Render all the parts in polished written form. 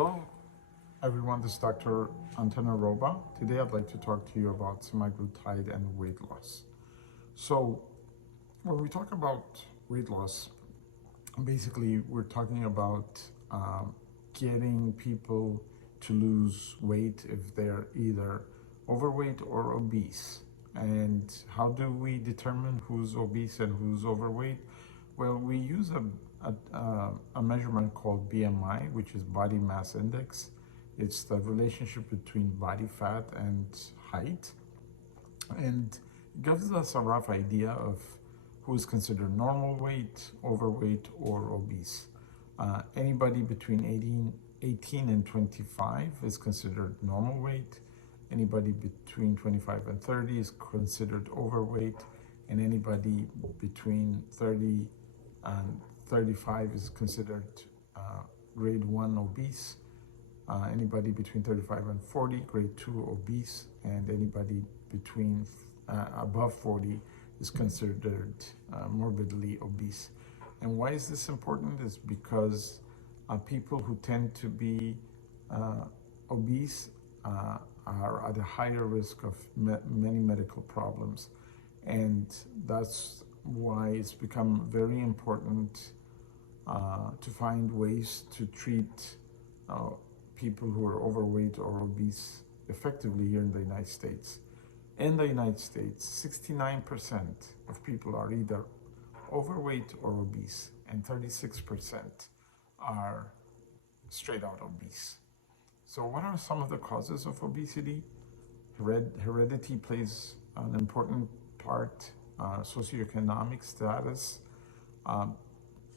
Hello, everyone. This is Dr. Roba. Today, I'd like to talk to you about semaglutide and weight loss. So, when we talk about weight loss, basically, we're talking about getting people to lose weight if they're either overweight or obese. And how do we determine who's obese and who's overweight? Well, we use a measurement called BMI, which is body mass index. It's the relationship between body fat and height. And it gives us a rough idea of who is considered normal weight, overweight, or obese. Anybody between 18 and 25 is considered normal weight. Anybody between 25 and 30 is considered overweight. And anybody between 30 and 35 is considered grade 1 obese. Anybody between 35 and 40, grade 2 obese. And anybody between above 40 is considered morbidly obese. And why is this important? Is because people who tend to be obese are at a higher risk of many medical problems. And that's why it's become very important to find ways to treat people who are overweight or obese effectively here in the United States. In the United States, 69% of people are either overweight or obese, and 36% are straight out obese. So what are some of the causes of obesity? Heredity plays an important part, socioeconomic status.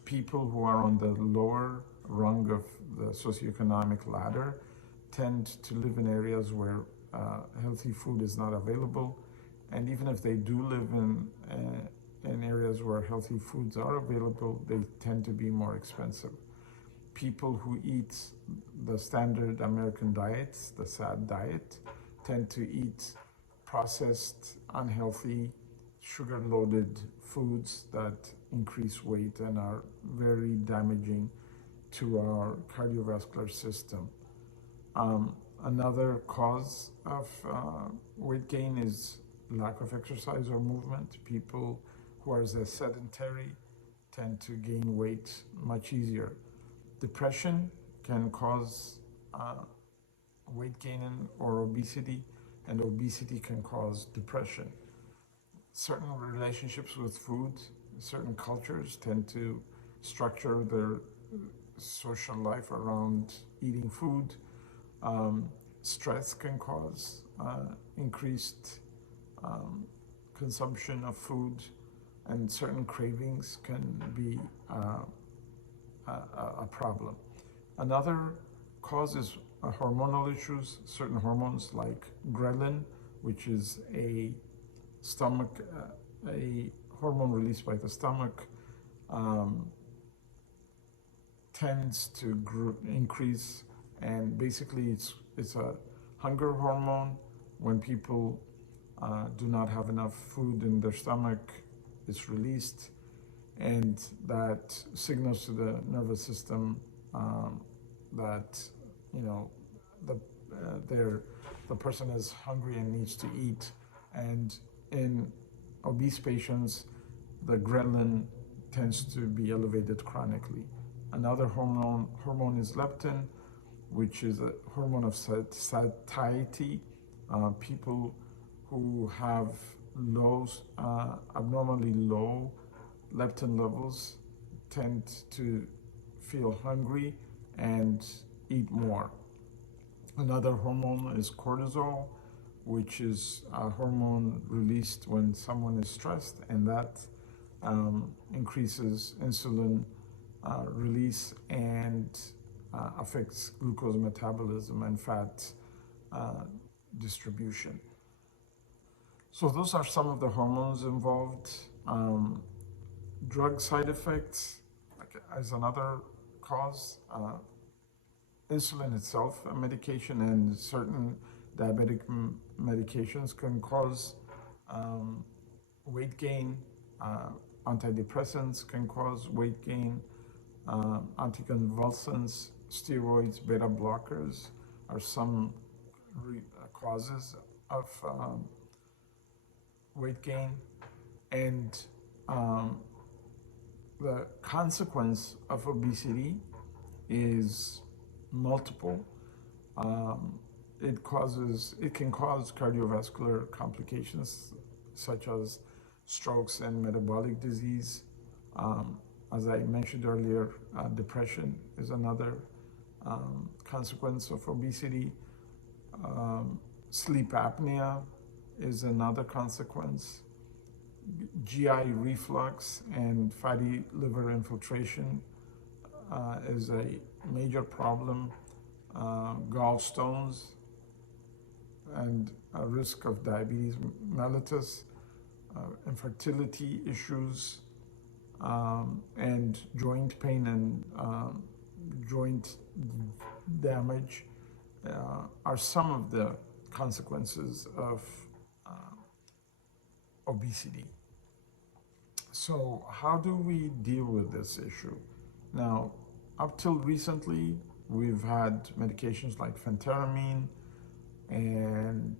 People who are on the lower rung of the socioeconomic ladder tend to live in areas where healthy food is not available. And even if they do live in areas where healthy foods are available, they tend to be more expensive. People who eat the standard American diets, the SAD diet, tend to eat processed, unhealthy, sugar-loaded foods that increase weight and are very damaging to our cardiovascular system. Another cause of weight gain is lack of exercise or movement. People who are sedentary tend to gain weight much easier. Depression can cause weight gain or obesity, and obesity can cause depression. Certain relationships with food, certain cultures tend to structure their social life around eating food. Stress can cause increased consumption of food, and certain cravings can be a problem. Another cause is hormonal issues. Certain hormones like ghrelin, which is a hormone released by the stomach, tends to increase, and basically it's a hunger hormone. When people do not have enough food in their stomach, it's released, and that signals to the nervous system that the person is hungry and needs to eat. And in obese patients, the ghrelin tends to be elevated chronically. Another hormone is leptin, which is a hormone of satiety. People who have abnormally low leptin levels tend to feel hungry and eat more. Another hormone is cortisol, which is a hormone released when someone is stressed, and that increases insulin release and affects glucose metabolism and fat distribution. So those are some of the hormones involved. Drug side effects as another cause. Insulin itself, a medication, and certain diabetic medications can cause weight gain. Antidepressants can cause weight gain. Anticonvulsants, steroids, beta blockers are some causes of weight gain. And the consequence of obesity is multiple. It can cause cardiovascular complications such as strokes and metabolic disease. As I mentioned earlier, depression is another consequence of obesity. Sleep apnea is another consequence. GI reflux and fatty liver infiltration is a major problem. Gallstones and a risk of diabetes mellitus, infertility issues, and joint pain and joint damage are some of the consequences of obesity. So how do we deal with this issue? Now, up till recently, we've had medications like phentermine and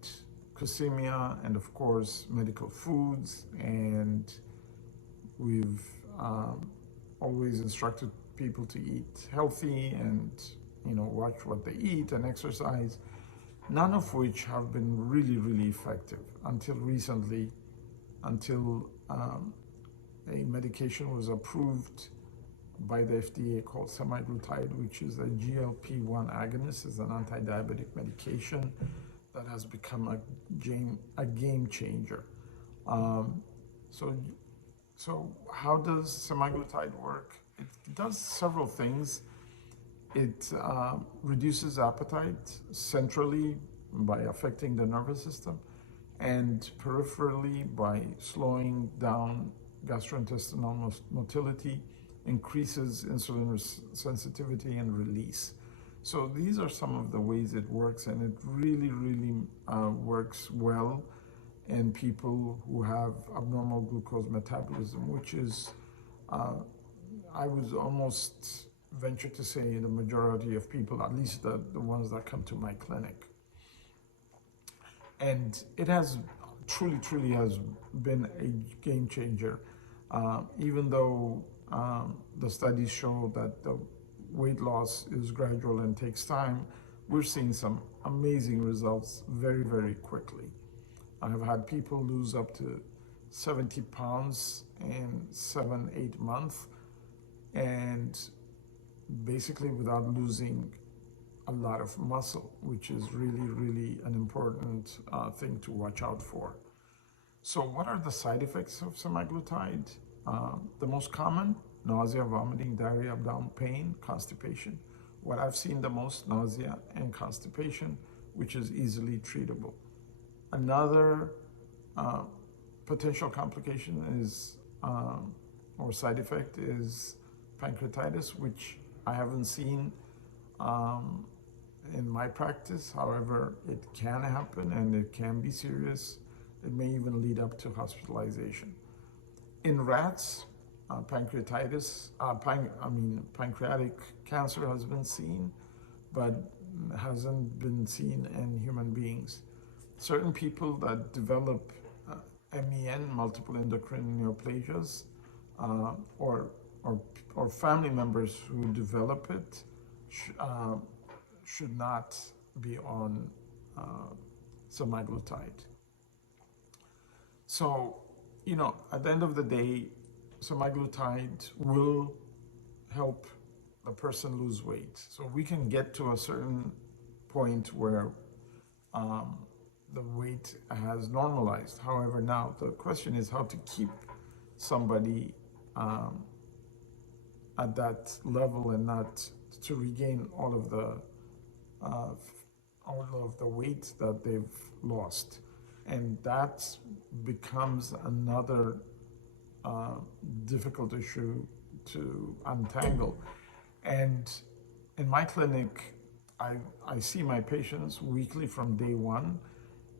Cosimia, and of course, medical foods, and we've always instructed people to eat healthy and watch what they eat and exercise, none of which have been really, really effective until recently, until a medication was approved by the FDA called Semaglutide, which is a GLP-1 agonist, is an anti-diabetic medication that has become a game changer. So how does semaglutide work? It does several things. It reduces appetite centrally by affecting the nervous system, and peripherally by slowing down gastrointestinal motility, increases insulin sensitivity and release. So these are some of the ways it works, and it really, really works well in people who have abnormal glucose metabolism, which is, I would almost venture to say, the majority of people, at least the ones that come to my clinic. And it has truly has been a game changer. Even though the studies show that the weight loss is gradual and takes time, we're seeing some amazing results very, very quickly. I have had people lose up to 70 pounds in 7-8 months, and basically without losing a lot of muscle, which is really, really an important thing to watch out for. So what are the side effects of semaglutide? The most common: nausea, vomiting, diarrhea, abdominal pain, constipation. What I've seen the most: nausea and constipation, which is easily treatable. Another potential complication is, or side effect is pancreatitis, which I haven't seen in my practice. However, it can happen and it can be serious. It may even lead up to hospitalization. In rats, pancreatitis, pancreatic cancer has been seen, but hasn't been seen in human beings. Certain people that develop MEN, multiple endocrine neoplasias, or family members who develop it should not be on semaglutide. So, at the end of the day, semaglutide will help the person lose weight. So we can get to a certain point where the weight has normalized. However, now the question is how to keep somebody at that level and not to regain all of the weight that they've lost. And that becomes another difficult issue to untangle. And in my clinic, I see my patients weekly from day one.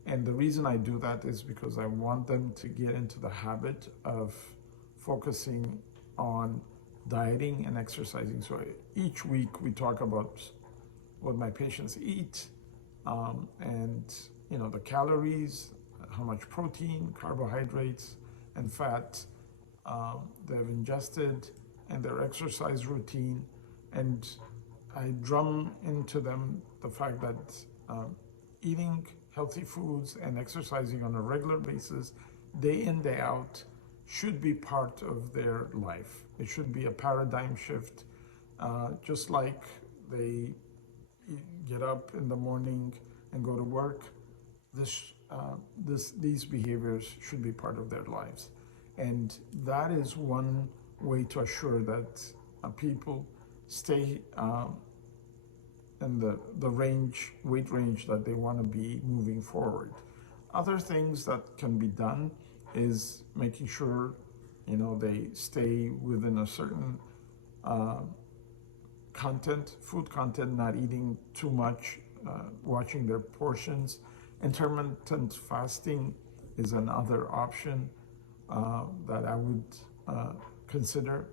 And the reason I do that is because I want them to get into the habit of focusing on dieting and exercising. So each week we talk about what my patients eat, and the calories, how much protein, carbohydrates, and fat they've ingested, and their exercise routine. And I drum into them the fact that eating healthy foods and exercising on a regular basis, day in, day out, should be part of their life. It should be a paradigm shift, just like they get up in the morning and go to work. These behaviors should be part of their lives, and that is one way to assure that people stay in the weight range that they want to be moving forward. Other things that can be done is making sure they stay within a certain food content, not eating too much, watching their portions. Intermittent fasting is another option that I would consider.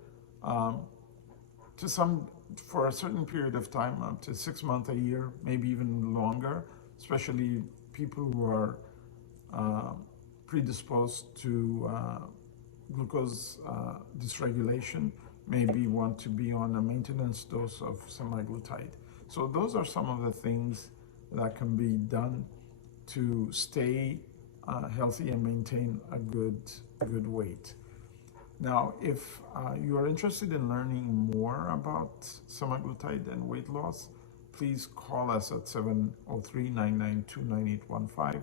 For a certain period of time, up to 6 months, a year, maybe even longer, especially people who are predisposed to glucose dysregulation, maybe want to be on a maintenance dose of semaglutide. So those are some of the things that can be done to stay healthy and maintain a good weight. Now, if you are interested in learning more about semaglutide and weight loss, please call us at 703-992-9815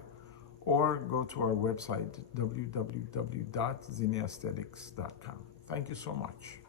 or go to our website, www.zinniaaesthetics.com. Thank you so much.